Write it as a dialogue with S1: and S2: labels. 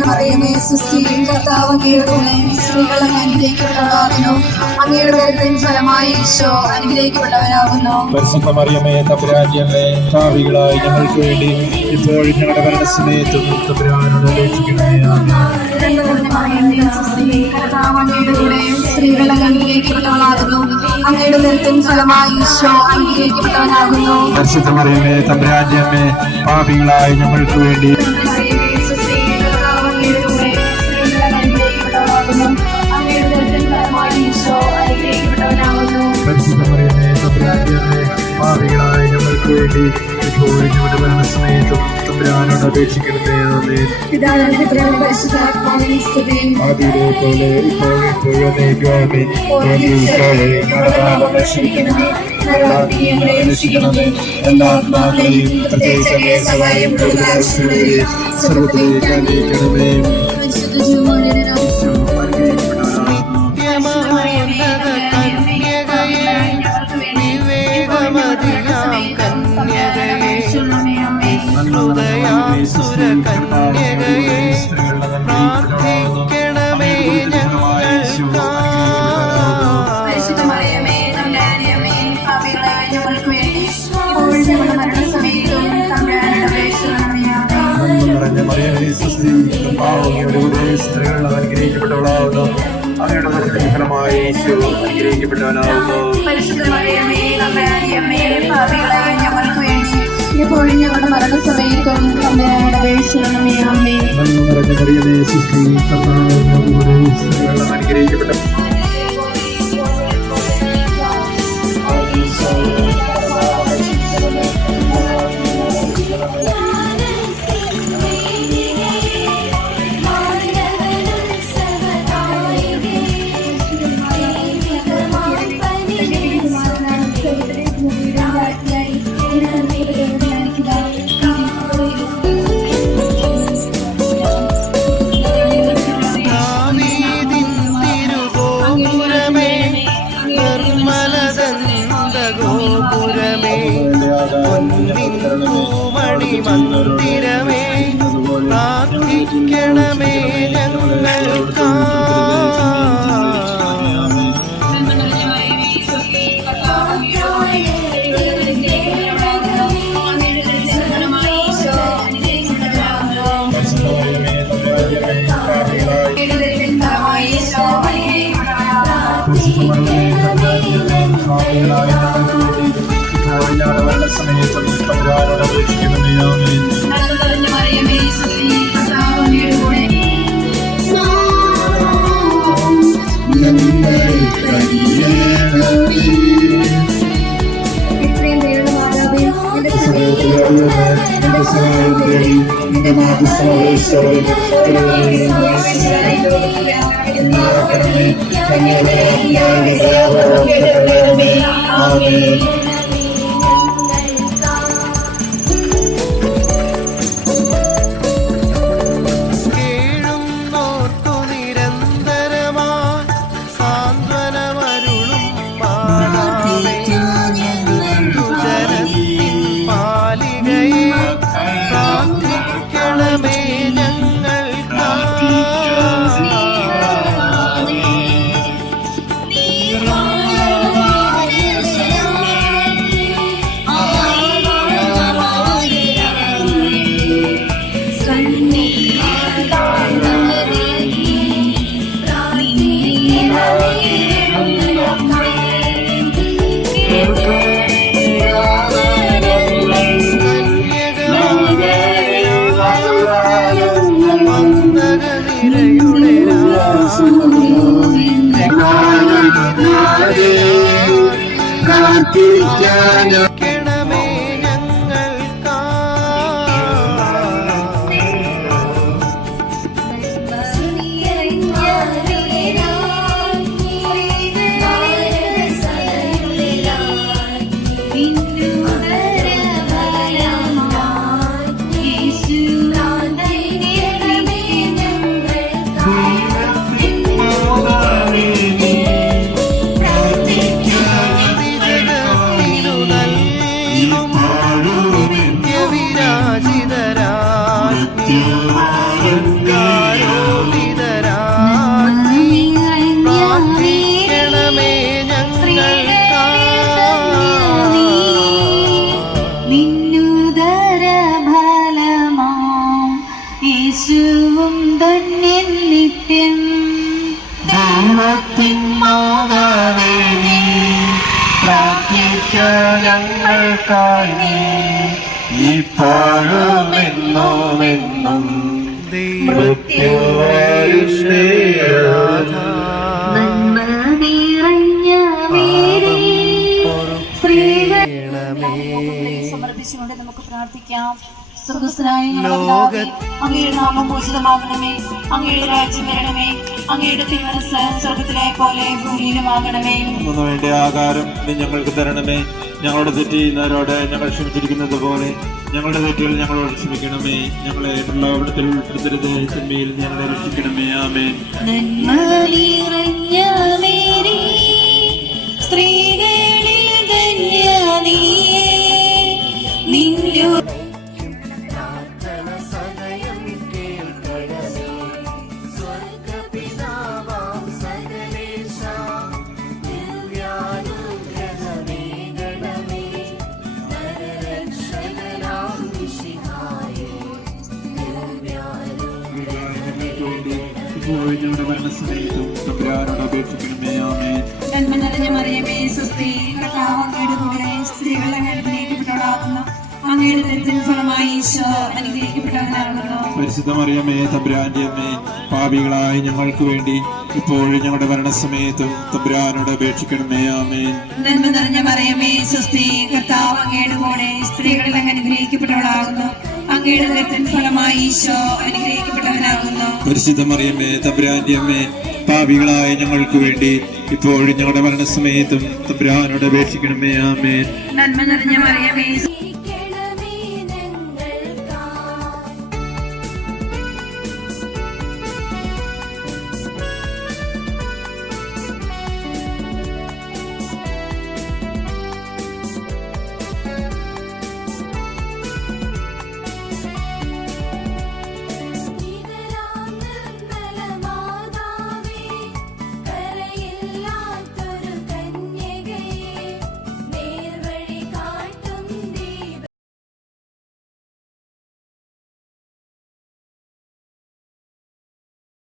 S1: മറിയമേ കർത്താവ് അങ്ങയുടെ ഫലമായി ഈശോ
S2: പരിശുദ്ധ മറിയമേ തമ്പുരാജ്യമേ ഭാവികളായി ഞങ്ങൾക്ക് വേണ്ടി ഞങ്ങളുടെ മരണസമയത്തും തമ്പുരാനോട്
S1: അങ്ങയുടെ അനുഗ്രഹിക്കപ്പെട്ടവളാകുന്നു ഫലമായി ഈശോ അനുഗ്രഹിക്കപ്പെട്ടവനാകുന്നു
S2: പരിശുദ്ധ മറിയമേ തമ്പുരാജ്യമേ ഭാവികളായി ഞങ്ങൾക്ക് വേണ്ടി വേണ്ടി ഇപ്പോഴും ഞങ്ങളുടെ മരണസമയത്തും തമ്പുരാനോട് അപേക്ഷിക്കണമേ
S1: സ്തുതിയും.
S2: ആദിയിലെ പോലെ ഇപ്പോൾ രക്ഷിക്കണമേ. രക്ഷിക്കണമേ എല്ലാ ആത്മാക്കളെയും പ്രത്യേകിച്ച് സഹായം കൂടുതൽ അനയിക്കണമേ
S1: വേണ്ടി. അനുഗ്രഹിക്കപ്പെട്ടവനാകുന്നു ഞങ്ങളുടെ മരണസമയത്തും തമ്പുരാനോട് അപേക്ഷിക്കണമേ
S2: സ്ത്രീകൾ അനുഗ്രഹിക്കപ്പെട്ട സമയത്തും തമ്പുരാനോട് അപേക്ഷിക്കണമേ ആമേൻ എന്റെ സഹായം
S1: Amen. Amen. Amen.
S3: Amen. me? പ്രാർത്ഥിക്കാനോ സ്ത്രീകൾ സമർപ്പിച്ചുകൊണ്ട് നമുക്ക് പ്രാർത്ഥിക്കാം. സ്വർഗസ്ഥനായ അങ്ങയുടെ നാമം പൂജിതമാകണമേ അങ്ങയുടെ രാജ്യം വരണമേ. അങ്ങയുടെ തിരുമനസ് സ്വർഗത്തിലെ പോലെ ഭൂമിയിലുമാകണമേ.
S2: വേണ്ട ആകാരം നീ ഞങ്ങൾക്ക് തരണമേ. ഞങ്ങളുടെ തെറ്റ് ചെയ്യുന്നവരോട് ഞങ്ങൾ ക്ഷമിച്ചിരിക്കുന്നത് പോലെ ഞങ്ങളുടെ തെറ്റുകൾ ഞങ്ങളോട് ക്ഷമിക്കണമേ. ഞങ്ങളെ പ്രലോഭനത്തിൽ ഉൾപ്പെടുത്തരുത്. ചെമ്മയിൽ ഞങ്ങളെ രക്ഷിക്കണമേ.
S3: ആമേ മേരി സ്ത്രീകളിൽ ധന്യ നീയേ
S2: ഞങ്ങളുടെ മരണസമയത്തും തമ്പുരാനോട് അപേക്ഷിക്കണമേ.
S3: നന്മ നിറഞ്ഞ മറിയമേ സ്വസ്തി കർത്താവ് അങ്ങയുടെ കൂടെ സ്ത്രീകൾ അങ്ങ് അനുഗ്രഹിക്കപ്പെട്ടവളാകുന്നു അങ്ങയുടെ ദരിദ്രൻ ഫലമായി ഈശോ അനുഗ്രഹിക്കപ്പെട്ടവനാകുന്നു
S2: പരിശുദ്ധ മറിയമേ തമ്പുരാന്റെ അമ്മേ പാപികളായ ഞങ്ങൾക്ക് വേണ്ടി ഇപ്പോഴും ഞങ്ങളുടെ മരണസമയത്തും തമ്പുരാനോട് അപേക്ഷിക്കണമേ. ആമേൻ.
S3: നന്മ നിറഞ്ഞ മറിയമേ സ്വസ്തി കർത്താവ് അങ്ങയുടെ കൂടെ സ്ത്രീകളിൽ അങ്ങ് അനുഗ്രഹിക്കപ്പെട്ടവളാകുന്നു. അങ്ങയുടെ ദരിദ്രൻ ഫലമായി ഈശോ അനുഗ്രഹിക്കപ്പെട്ടവനാകുന്നു
S2: പരിശുദ്ധ മറിയമ്മേ തമ്പുരാന്റെ അമ്മേ പാപികളായ ഞങ്ങൾക്ക് വേണ്ടി ഇപ്പോഴും ഞങ്ങളുടെ മരണസമയത്തും തമ്പുരാനോട് അപേക്ഷിക്കണമേ ആമേ
S3: നന്മ നിറഞ്ഞ മറിയമേ